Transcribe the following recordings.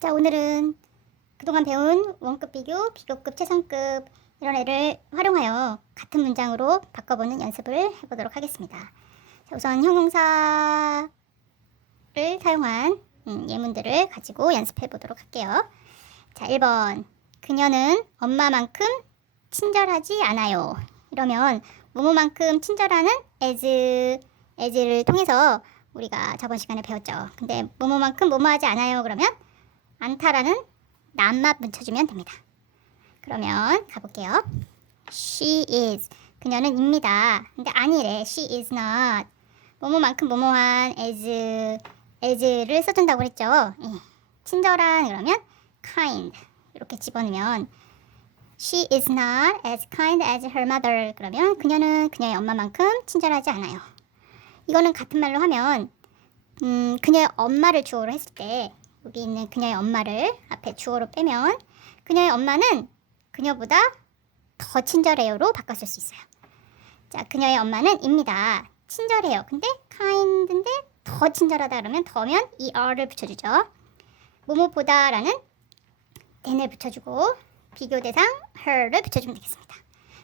자, 오늘은 그동안 배운 원급 비교, 비교급, 최상급 이런 애를 활용하여 같은 문장으로 바꿔보는 연습을 해보도록 하겠습니다. 자, 우선 형용사를 사용한 예문들을 가지고 연습해 보도록 할게요. 자, 1번. 그녀는 엄마만큼 친절하지 않아요. 이러면 뭐뭐만큼 친절하는 as를 통해서 우리가 저번 시간에 배웠죠. 근데 뭐뭐만큼 뭐뭐하지 않아요. 그러면 않다라는 낫만 붙여주면 됩니다. 그러면 가볼게요. She is. 그녀는 입니다. 근데 아니래. She is not. 뭐뭐만큼 뭐뭐한 as를 써준다고 그랬죠. 친절한 그러면 kind. 이렇게 집어넣으면 She is not as kind as her mother. 그러면 그녀는 그녀의 엄마만큼 친절하지 않아요. 이거는 같은 말로 하면 그녀의 엄마를 주어로 했을 때 여기 있는 그녀의 엄마를 앞에 주어로 빼면 그녀의 엄마는 그녀보다 더 친절해요로 바꿨을 수 있어요. 자, 그녀의 엄마는 입니다. 친절해요. 근데 kind인데 더 친절하다 그러면 더면 er를 붙여주죠. 뭐뭐보다라는 than을 붙여주고 비교 대상 her를 붙여주면 되겠습니다.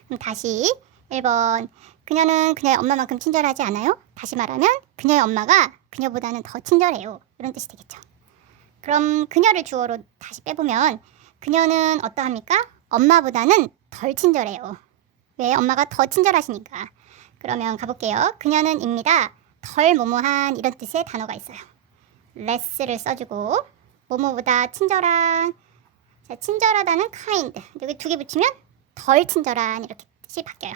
그럼 다시 1번. 그녀는 그녀의 엄마만큼 친절하지 않아요? 다시 말하면 그녀의 엄마가 그녀보다는 더 친절해요. 이런 뜻이 되겠죠. 그럼 그녀를 주어로 다시 빼보면 그녀는 어떠합니까? 엄마보다는 덜 친절해요. 왜? 엄마가 더 친절하시니까. 그러면 가볼게요. 그녀는 입니다. 덜 뭐뭐한 이런 뜻의 단어가 있어요. less를 써주고 뭐뭐보다 친절한. 자, 친절하다는 kind. 여기 두 개 붙이면 덜 친절한 이렇게 뜻이 바뀌어요.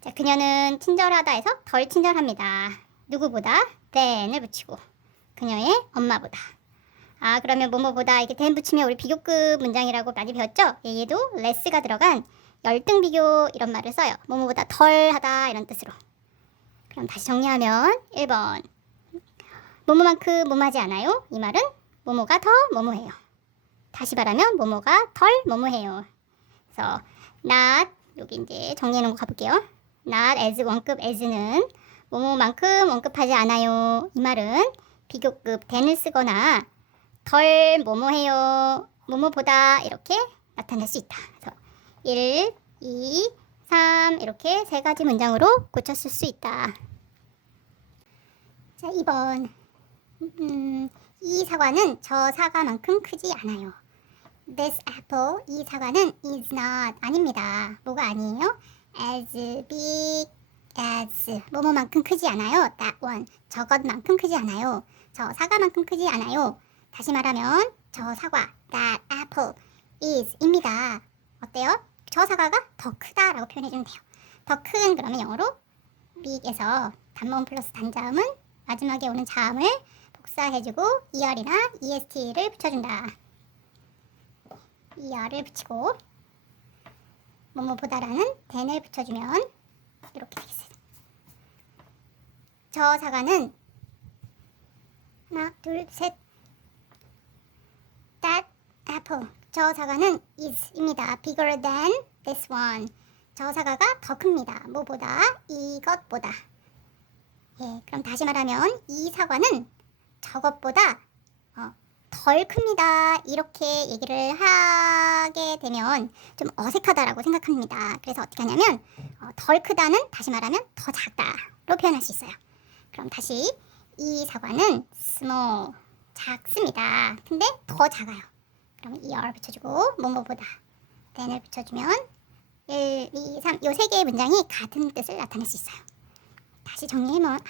자, 그녀는 친절하다 해서 덜 친절합니다. 누구보다? than을 붙이고 그녀의 엄마보다. 아, 그러면 뭐뭐보다 이렇게 than 붙이면 우리 비교급 문장이라고 많이 배웠죠? 얘도 less가 들어간 열등 비교 이런 말을 써요. 뭐뭐보다 덜하다 이런 뜻으로. 그럼 다시 정리하면 1번. 뭐뭐만큼 뭐뭐하지 않아요? 이 말은 뭐뭐가 더 뭐뭐해요. 다시 말하면 뭐뭐가 덜 뭐뭐해요. 그래서 not 여기 이제 정리해 놓은 거 가볼게요. not as 원급 as는 뭐뭐만큼 원급하지 않아요. 이 말은 비교급 than을 쓰거나 덜 뭐뭐해요. 뭐뭐보다 이렇게 나타낼 수 있다. 그래서 1, 2, 3 이렇게 세 가지 문장으로 고쳤을 수 있다. 자, 2번. 이 사과는 저 사과만큼 크지 않아요. This apple, 이 사과는 is not, 아닙니다. 뭐가 아니에요? As big as, 뭐뭐만큼 크지 않아요. That one, 저것만큼 크지 않아요. 저 사과만큼 크지 않아요. 다시 말하면 저 사과, that apple is, 입니다. 어때요? 저 사과가 더 크다라고 표현해주면 돼요. 더 큰 그러면 영어로 big에서 단모음 플러스 단자음은 마지막에 오는 자음을 복사해주고 er이나 est를 붙여준다. er를 붙이고 뭐뭐보다라는 than을 붙여주면 이렇게 되겠어요. 저 사과는 하나, 둘, 셋. That apple. 저 사과는 is입니다. Bigger than this one. 저 사과가 더 큽니다. 뭐보다? 이것보다. 예, 그럼 다시 말하면 이 사과는 저것보다 덜 큽니다. 이렇게 얘기를 하게 되면 좀 어색하다라고 생각합니다. 그래서 어떻게 하냐면 덜 크다는 다시 말하면 더 작다로 표현할 수 있어요. 그럼 다시 이 사과는 small, 작습니다. 근데 더 작아요. 그럼 er 붙여주고 뭐뭐보다 than을 붙여주면 1, 2, 3 요 세 개의 문장이 같은 뜻을 나타낼 수 있어요. 다시 정리하면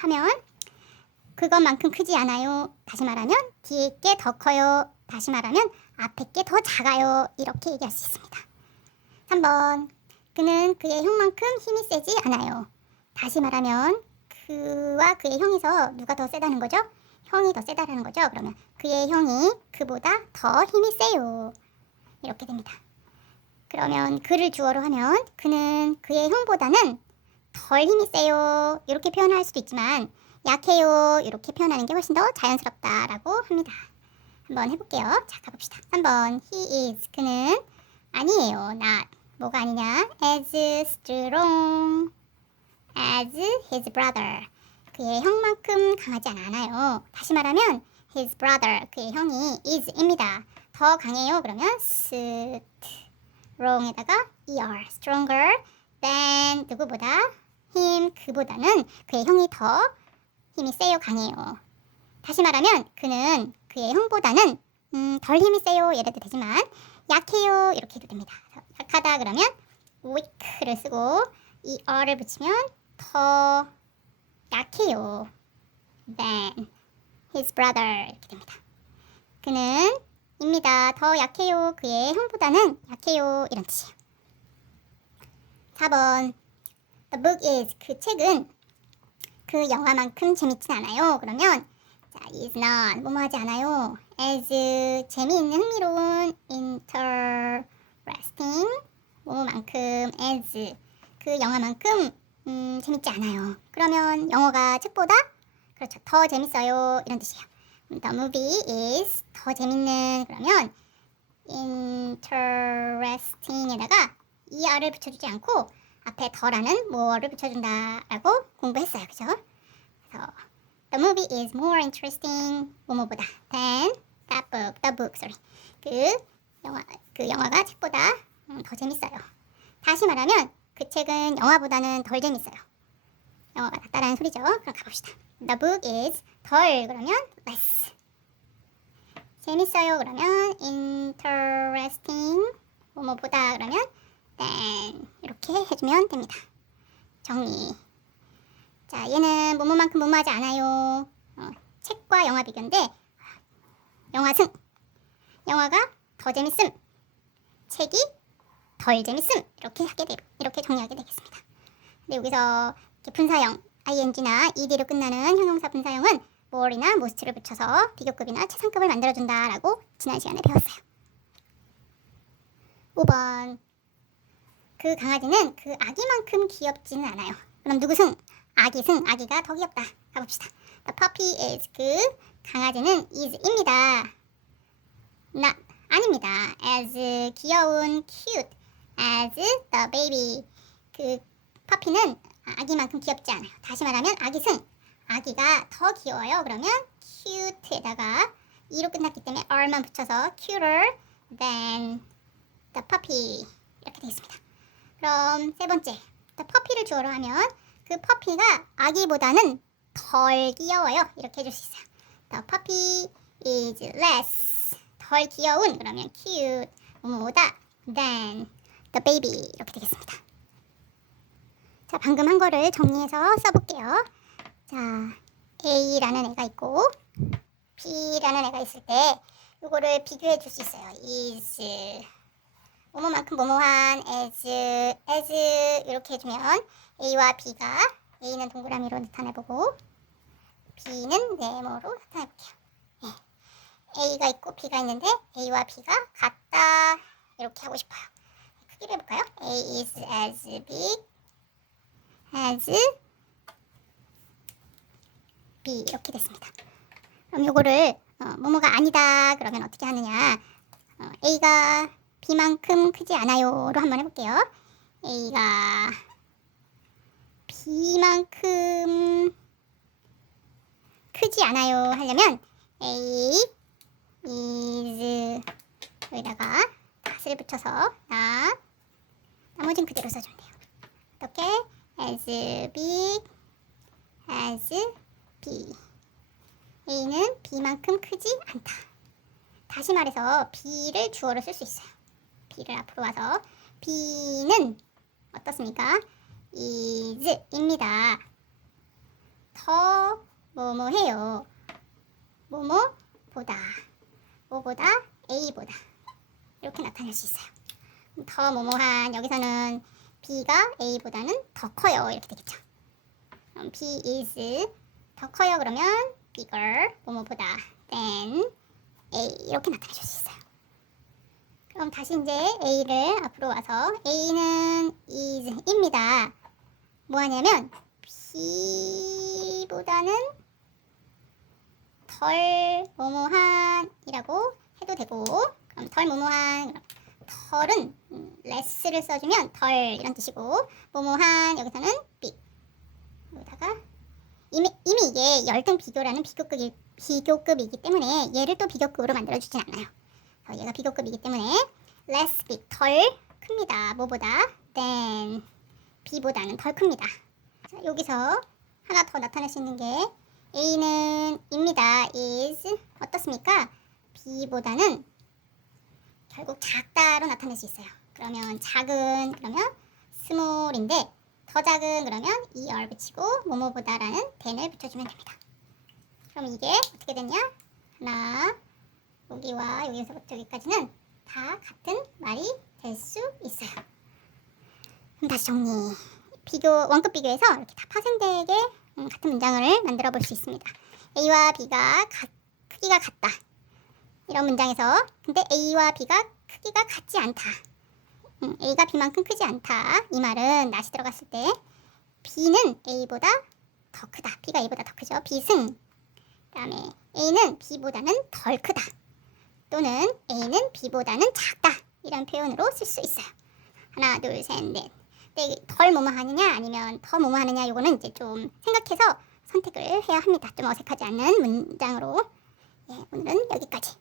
그것만큼 크지 않아요. 다시 말하면 뒤에 게 더 커요. 다시 말하면 앞에 게 더 작아요. 이렇게 얘기할 수 있습니다. 3번. 그는 그의 형만큼 힘이 세지 않아요. 다시 말하면 그와 그의 형에서 누가 더 세다는 거죠? 형이 더 세다라는 거죠. 그러면 그의 형이 그보다 더 힘이 세요. 이렇게 됩니다. 그러면 그를 주어로 하면 그는 그의 형보다는 덜 힘이 세요. 이렇게 표현할 수도 있지만 약해요. 이렇게 표현하는 게 훨씬 더 자연스럽다라고 합니다. 한번 해볼게요. 자, 가봅시다. 3번. He is. 그는 아니에요. not. 뭐가 아니냐? As strong as his brother. 그의 형만큼 강하지 않아요. 다시 말하면 his brother, 그의 형이 is입니다. 더 강해요. 그러면 strong에다가 er, stronger than 누구보다 him, 그보다는 그의 형이 더 힘이 세요, 강해요. 다시 말하면 그는 그의 형보다는 덜 힘이 세요. 이래도 되지만 약해요. 이렇게 해도 됩니다. 약하다 그러면 weak를 쓰고 이 어를 붙이면 더 약해요. than his brother 이렇게 됩니다. 그는 입니다. 더 약해요. 그의 형보다는 약해요. 이런 뜻이에요. 4번 The book is 그 책은 그 영화만큼 재밌진 않아요. 그러면 자, is not 뭐뭐하지 않아요. as 재미있는 흥미로운 interesting 뭐뭐만큼 as 그 영화만큼 재밌지 않아요. 그러면 영어가 책보다 그렇죠. 더 재밌어요. 이런 뜻이에요. The movie is 더 재밌는 그러면 interesting에다가 er를 붙여주지 않고 앞에 더라는 more를 붙여준다라고 공부했어요. 그죠? 그래서 The movie is more interesting 뭐뭐보다 than the book, sorry. 그 영화가 책보다 더 재밌어요. 다시 말하면 그 책은 영화보다는 덜 재밌어요. 영화가 낫다라는 소리죠. 그럼 가봅시다. The book is 덜 그러면 less. 재밌어요 그러면 interesting 뭐뭐보다 그러면 than 이렇게 해주면 됩니다. 정리. 자, 얘는 뭐뭐만큼 뭐뭐하지 않아요. 책과 영화 비교인데 영화 승. 영화가 더 재밌음. 책이 덜 재밌음. 이렇게 정리하게 되겠습니다. 근데 여기서 분사형 ing나 ed로 끝나는 형용사 분사형은 more이나 most를 붙여서 비교급이나 최상급을 만들어준다라고 지난 시간에 배웠어요. 5번 그 강아지는 그 아기만큼 귀엽지는 않아요. 그럼 누구 승? 아기 승. 아기가 더 귀엽다. 가봅시다. The puppy is 그 강아지는 is입니다. not 아닙니다. as 귀여운 cute as the baby 그 퍼피는 아기만큼 귀엽지 않아요. 다시 말하면 아기 승. 아기가 더 귀여워요. 그러면 cute에다가 e로 끝났기 때문에 r만 붙여서 cuter than the puppy 이렇게 되겠습니다. 그럼 세 번째 the puppy를 주어로 하면 그 퍼피가 아기보다는 덜 귀여워요. 이렇게 해줄 수 있어요. The puppy is less 덜 귀여운 그러면 cute 뭐뭐보다 than the baby 이렇게 되겠습니다. 자, 방금 한 거를 정리해서 써볼게요. 자, A라는 애가 있고 B라는 애가 있을 때 이거를 비교해 줄 수 있어요. is 뭐뭐만큼 뭐뭐한 as 이렇게 해주면 A와 B가 A는 동그라미로 나타내보고 B는 네모로 나타내볼게요. 네. A가 있고 B가 있는데 A와 B가 같다 이렇게 하고 싶어요. 크기를 해볼까요? A is as big as B 이렇게 됐습니다. 그럼 요거를 뭐뭐가 아니다 그러면 어떻게 하느냐 A가 B만큼 크지 않아요로 한번 해볼게요. A가 B만큼 크지 않아요 하려면 A is 여기다가 닷을 붙여서 나머지는 그대로 써주면 돼요. 이렇게 as big as B A는 B만큼 크지 않다. 다시 말해서 B를 주어로 쓸 수 있어요. B를 앞으로 와서 B는 어떻습니까? is입니다. 더 뭐뭐해요. 뭐뭐보다 뭐보다 A보다 이렇게 나타낼 수 있어요. 더 뭐뭐한 여기서는 B가 A보다는 더 커요. 이렇게 되겠죠. 그럼 B is 더 커요. 그러면 bigger 뭐뭐보다 than A 이렇게 나타내 줄 수 있어요. 그럼 다시 이제 A를 앞으로 와서 A는 is입니다. 뭐 하냐면 B보다는 덜 뭐뭐한이라고 해도 되고 그럼 덜 뭐뭐한 덜은 less를 써주면 덜 이런 뜻이고 뭐뭐한 여기서는 big 여기다가 이미 이게 열등 비교라는 비교급이기 때문에 얘를 또 비교급으로 만들어주진 않아요. 얘가 비교급이기 때문에 less big, 덜 큽니다. 뭐보다? than, B보다는 덜 큽니다. 자, 여기서 하나 더 나타낼 수 있는 게 A는 입니다. is 어떻습니까? B보다는 결국 작다로 나타낼 수 있어요. 그러면 작은 그러면 small인데 더 작은 그러면 er 붙이고 뭐뭐보다라는 than을 붙여주면 됩니다. 그럼 이게 어떻게 됐냐? 하나 여기와 여기서부터 여기까지는 다 같은 말이 될 수 있어요. 그럼 다시 정리. 원급 비교에서 이렇게 다 파생되게 같은 문장을 만들어 볼 수 있습니다. A와 B가 크기가 같다. 이런 문장에서 근데 A와 B가 크기가 같지 않다. A가 B만큼 크지 않다. 이 말은 not이 들어갔을 때 B는 A보다 더 크다. B가 A보다 더 크죠. B승. 그 다음에 A는 B보다는 덜 크다. 또는 A는 B보다는 작다. 이런 표현으로 쓸 수 있어요. 하나, 둘, 셋, 넷. 근데 덜 뭐뭐 하느냐 아니면 더 뭐뭐 하느냐 요거는 이제 좀 생각해서 선택을 해야 합니다. 좀 어색하지 않는 문장으로. 예, 오늘은 여기까지.